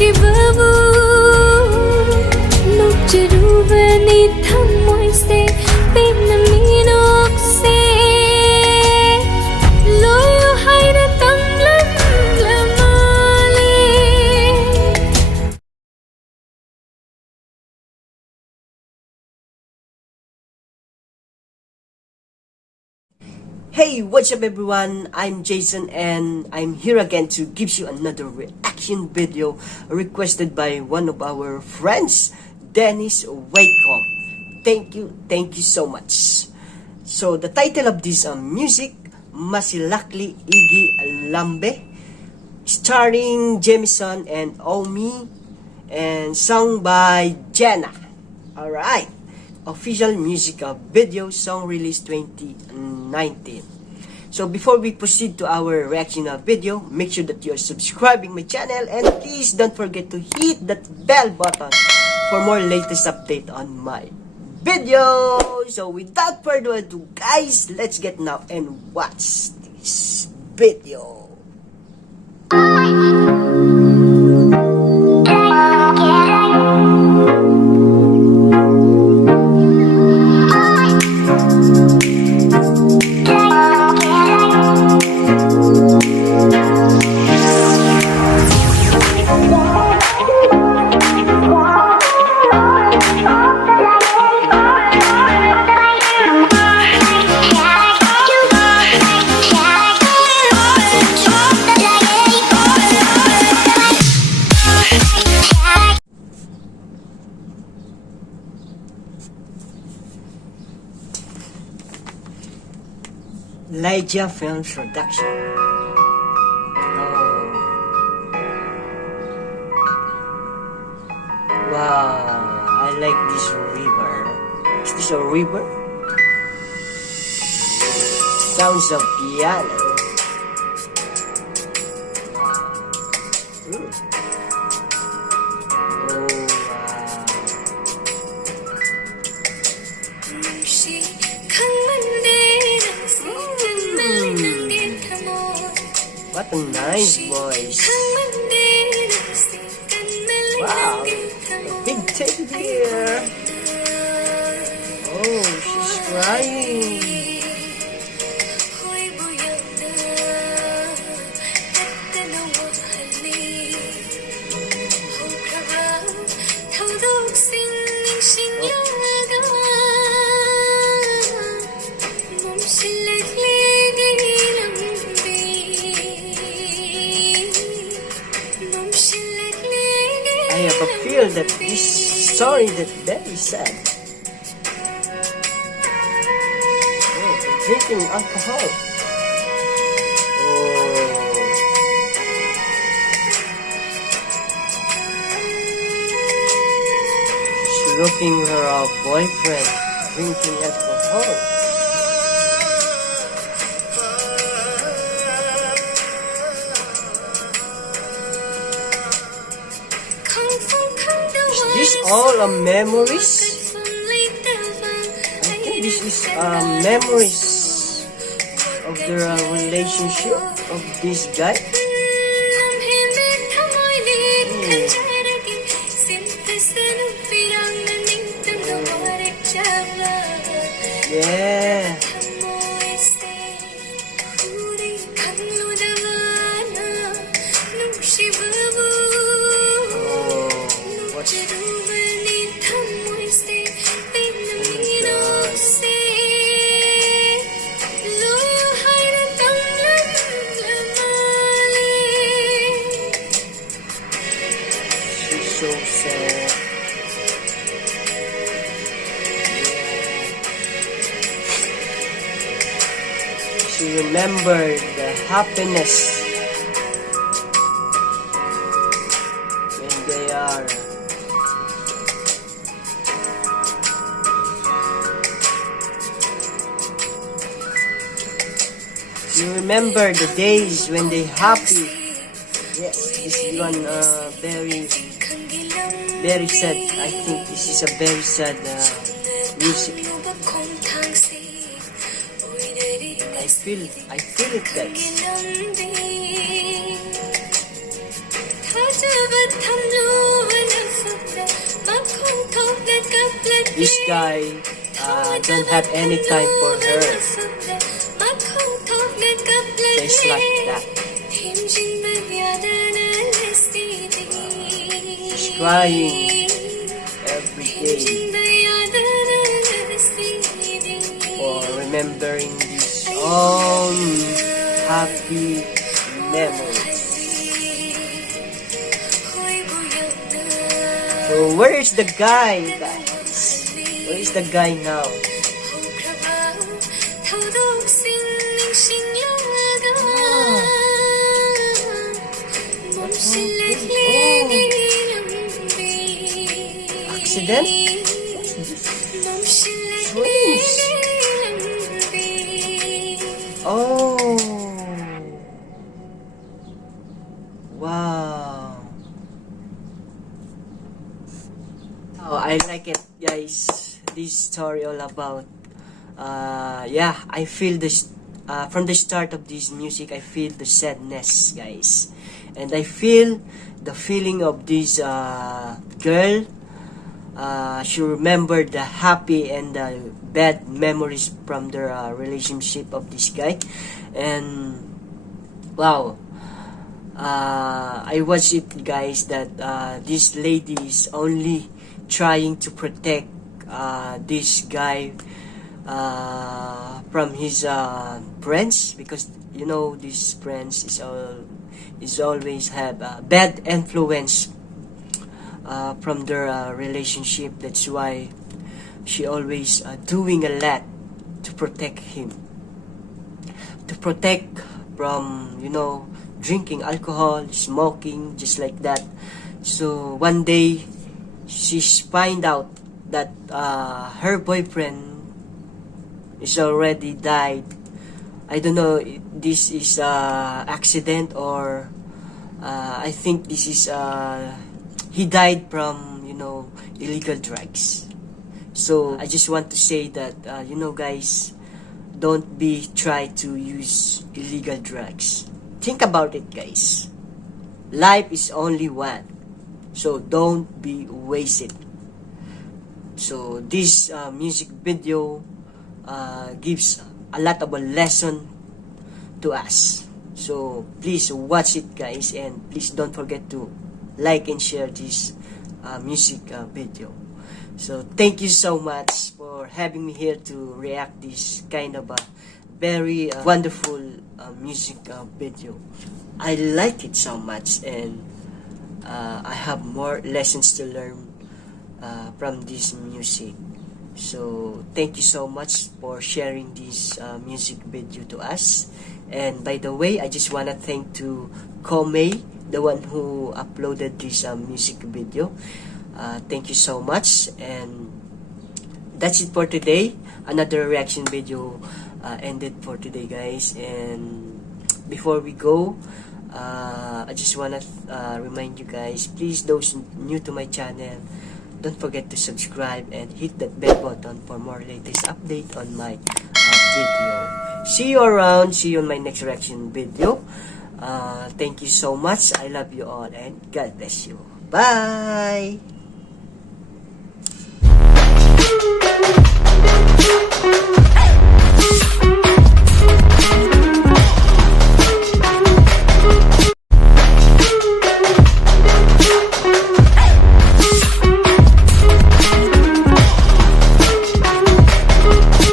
ꯅꯨꯡꯁꯤꯕꯕꯨ ꯅꯣꯛꯆꯔꯨꯕꯅꯤ ꯊꯃꯣꯏꯁꯦ ꯄꯦꯟꯅ ꯃꯤꯅꯣꯛꯁꯦ ꯂꯣꯏꯌꯨ ꯍꯥꯏꯅ ꯇꯝꯂꯝꯂꯃꯥꯂꯦ. Hey, what's up everyone? I'm Jayson and I'm here again to give you another reaction video requested by one of our friends, Dennis Waco. Thank you so much. So the title of this music, Mamsilakle Eigi Lambi, starring Jemison and Omi, and sung by Jena. Alright. Official music video, song release 2019. So before we proceed to our reaction video, make sure that you are subscribing my channel and please don't forget to hit that bell button for more latest update on my video. So without further ado guys, let's get now and watch this video. Elijah Film Production. Oh. Wow, I like this river. Is this a river? Sounds of piano. Wow. Oh, what a nice voice. Wow, a big teddy bear. Oh, she's crying. I have a feel that this story that very sad. Oh, drinking alcohol. Oh. She's looking her boyfriend drinking alcohol. Is all a memories? I think this is memories of the relationship of this guy. Yeah. So sad. She remembered the happiness when they are. You remember the days when they happy. Yes, this is one very sad. I think this is a very sad music. I feel it guys. This guy don't have any time for her. Just like that. She's crying every day for remembering these happy memories. So where is the guy, guys? Where is the guy now? Accident? Strange. Oh. Wow. Oh, I like it, guys. This story all about yeah, I feel this from the start of this music, I feel the sadness, guys, and I feel the feeling of this girl. She remembered the happy and the bad memories from the relationship of this guy, and wow, I watched it, guys, that this lady is only trying to protect this guy from his friends, because you know these friends is always have bad influence from their relationship. That's why she always doing a lot to protect him, to protect from, you know, drinking alcohol, smoking, just like that. So one day she's find out that her boyfriend is already died. I don't know if this is accident or I think this is he died from, you know, illegal drugs. So I just want to say that you know, guys, don't be try to use illegal drugs. Think about it, guys. Life is only one, so don't be wasted. So this music video gives a lot of a lesson to us. So please watch it, guys, and please don't forget to like and share this music video. So thank you so much for having me here to react this kind of a very wonderful music video. I like it so much, and I have more lessons to learn from this music. So thank you so much for sharing this music video to us. And by the way, I just wanna thank to Kumhei, the one who uploaded this music video. Thank you so much, and that's it for today. Another reaction video ended for today, guys. And before we go, I just wanna remind you guys, please, those new to my channel, don't forget to subscribe and hit that bell button for more latest update on my video. See you around. See you on my next reaction video. Thank you so much. I love you all, and God bless you. Bye!